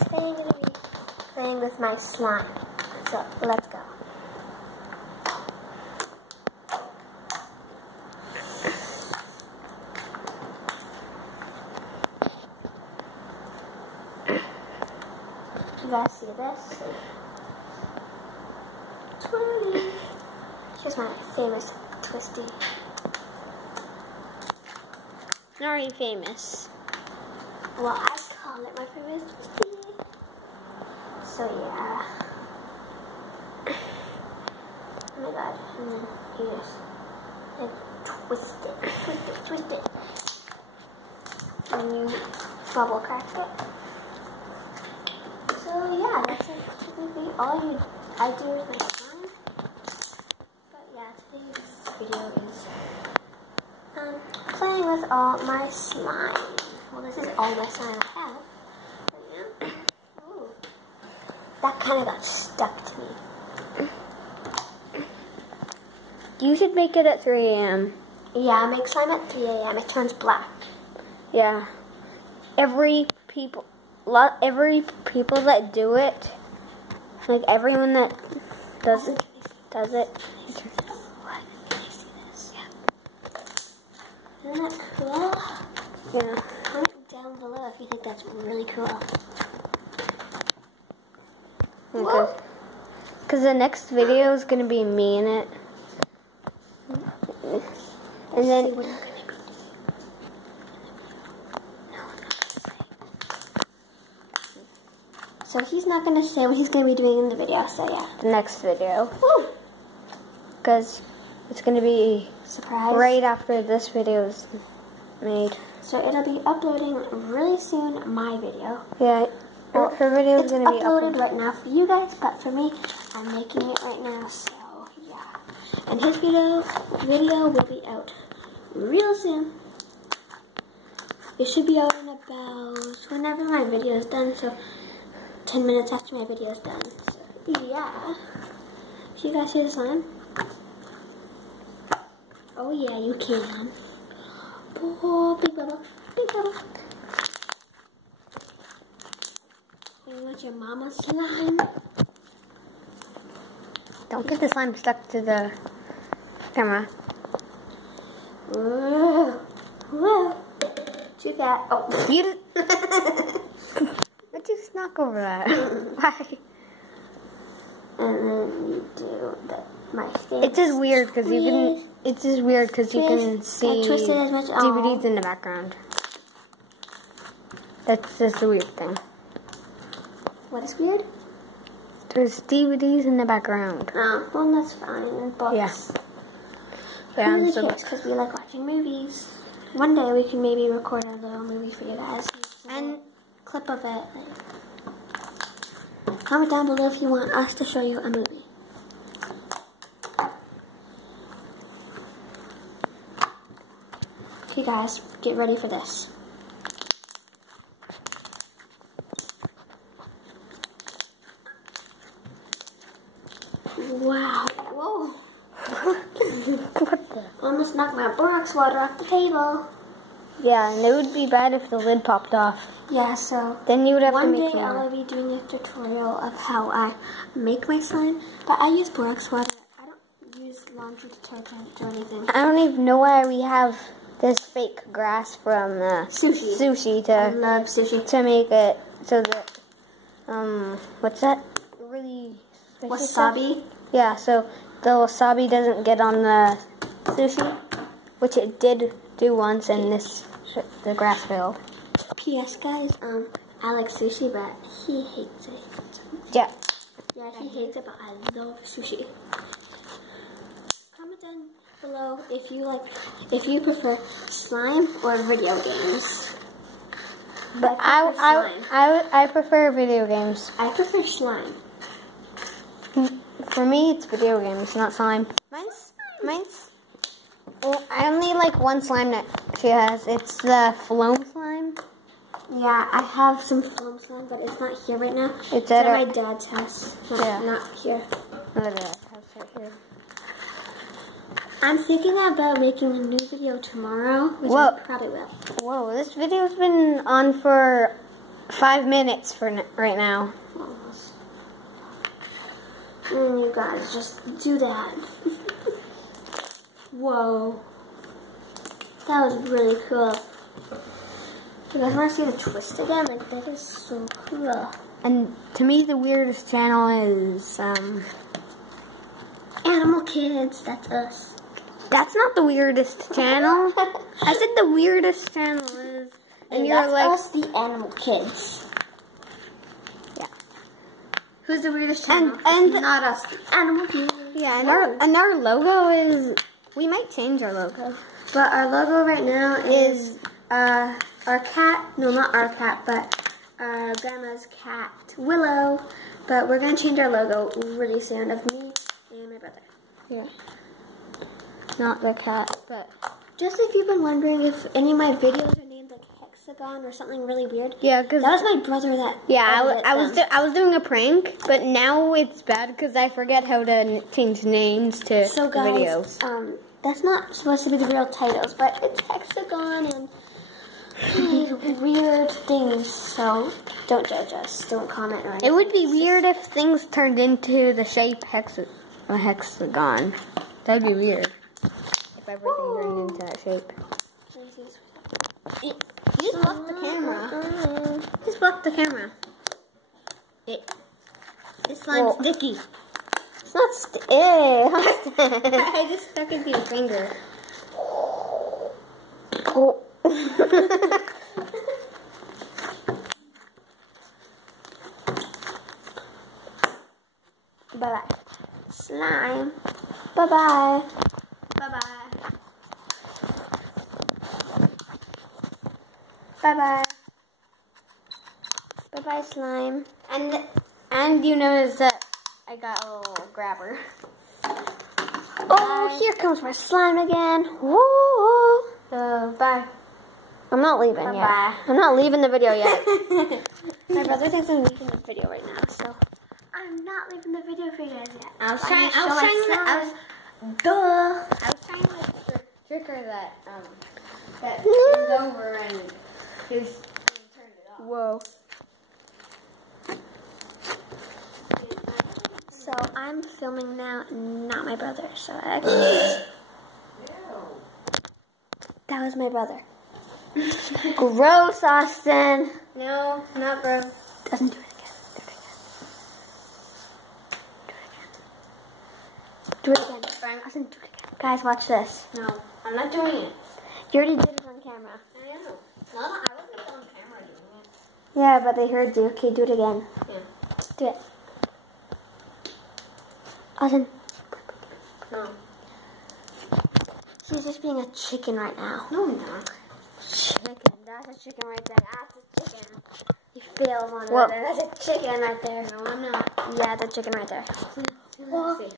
Today I'm going to be playing with my slime. So, let's go. You guys see this? Twisty. Here's my famous Twisty. Not already famous. Well, I call it my famous Twisty. So yeah. Oh my god. And then you just like twist it. And you bubble crack it. So yeah, that's typically all I do with my slime. But yeah, today's video is playing with all my slime. Well, this is all my slime I have. But yeah. Ooh. That kind of got stuck to me. You should make it at 3 a.m. Yeah, I make slime at 3 a.m. It turns black. Yeah. Every people that do it, like everyone that does it. What? Can I see this? Yeah. Isn't that cool? Yeah. Comment down below if you think that's really cool. Because the next video is going to be me in it. And then... See what I'm gonna be doing. No, I'm not gonna say. So he's not going to say what he's going to be doing in the video, so yeah. The next video. Because it's going to be surprise right after this video is made. So it'll be uploading really soon, my video. Yeah. Well, her video is going to be uploaded right now for you guys, but for me, I'm making it right now, so yeah. And his video will be out real soon. It should be out in about whenever my video is done, so 10 minutes after my video is done. So yeah. Do you guys see the slime? Oh yeah, you can. Oh, big bubble, big bubble. You want your mama's slime? Don't get the slime stuck to the camera. Whoa. Whoa. You got, oh. You Why'd you knock over that? Why? And then you do my favorite. It's just weird because you can. It's just weird because you can see twist it as much. DVDs in the background. That's just a weird thing. What is weird? There's DVDs in the background. Oh, well that's fine. Books. Yeah. Yeah. Really cares because we like watching movies. One day we can maybe record a little movie for you guys. And clip of it. Comment down below if you want us to show you a movie. Okay guys, get ready for this. Wow. Whoa. What the? Almost knocked my borax water off the table. Yeah, and it would be bad if the lid popped off. Yeah, so then you would have to one make day more. I'll be doing a tutorial of how I make my slime, but I use borax water. I don't use laundry detergent or anything. I don't even know why we have this fake grass from Sushi. I love sushi. To make it so that what's that? Really Wasabi? Yeah, so the wasabi doesn't get on the sushi, which it did do once, and the grass failed. P.S. guys, I like sushi, but he hates it. Yeah. Yeah, he hates it, but I love sushi. Comment down below if you prefer slime or video games. But I prefer video games. I prefer slime. For me, it's video games, not slime. Mine's. Well, I only like one slime that she has. It's the foam slime. Yeah, I have some foam slime, but it's not here right now. It's at my dad's house. Not here. Not at house right here. I'm thinking about making a new video tomorrow, which I probably will. Whoa, this video's been on for 5 minutes for right now. Almost. And you guys just do that. Whoa. That was really cool. You guys want to see the twist again? Like, that is so cool. And to me, the weirdest channel is, Animal Kids, that's us. that's not the weirdest channel. I said the weirdest channel is, and you're that's like, us, the Animal Kids. yeah. Who's the weirdest channel? And not us, the Animal Kids. Yeah, and our logo is, we might change our logo. But our logo right now is our cat. No, not our cat, but our grandma's cat, Willow. But we're going to change our logo really soon of me and my brother. Yeah. Not the cat, but. Just if you've been wondering if any of my videos are named like Hexagon or something really weird. Yeah, because. That was my brother that. Yeah, I was doing a prank, but now it's bad because I forget how to change names to So guys, videos. that's not supposed to be the real titles, but it's Hexagon and these weird things. So don't judge us. Don't comment or anything. It would be weird if things turned into the shape a hexagon. That'd be weird if everything turned into that shape. You just blocked the camera. Just blocked the camera. This slime's sticky. It's not I just stuck it to your finger. Oh. Bye-bye. Slime. Bye-bye. Bye-bye. Bye-bye. Bye-bye, slime. And you notice that I got a little grabber. Oh, here comes my slime again. Woo! Bye. I'm not leaving yet. Bye-bye. I'm not leaving the video yet. My brother thinks I'm leaving the video right now, so I'm not leaving the video for you guys yet. I was So trying I'm gonna show my slime. I was trying to tricker that is over and just turned it off. Whoa. So I'm filming now, not my brother. So actually, that was my brother. Gross, Austin. No, not gross. Doesn't do it again. Do it again. Austin, do it again. Guys, watch this. No, I'm not doing it. You already did it on camera. I know. No, I wasn't on camera doing it. Yeah, but they heard you. Okay, do it again. Yeah. Do it. Austin. No. He's just being a chicken right now. No, I'm not. Chicken. That's a chicken right there. That's a chicken. He fails on it. Whoa. That's a chicken right there. No, I'm not. Yeah, that's a chicken right there. Let's see.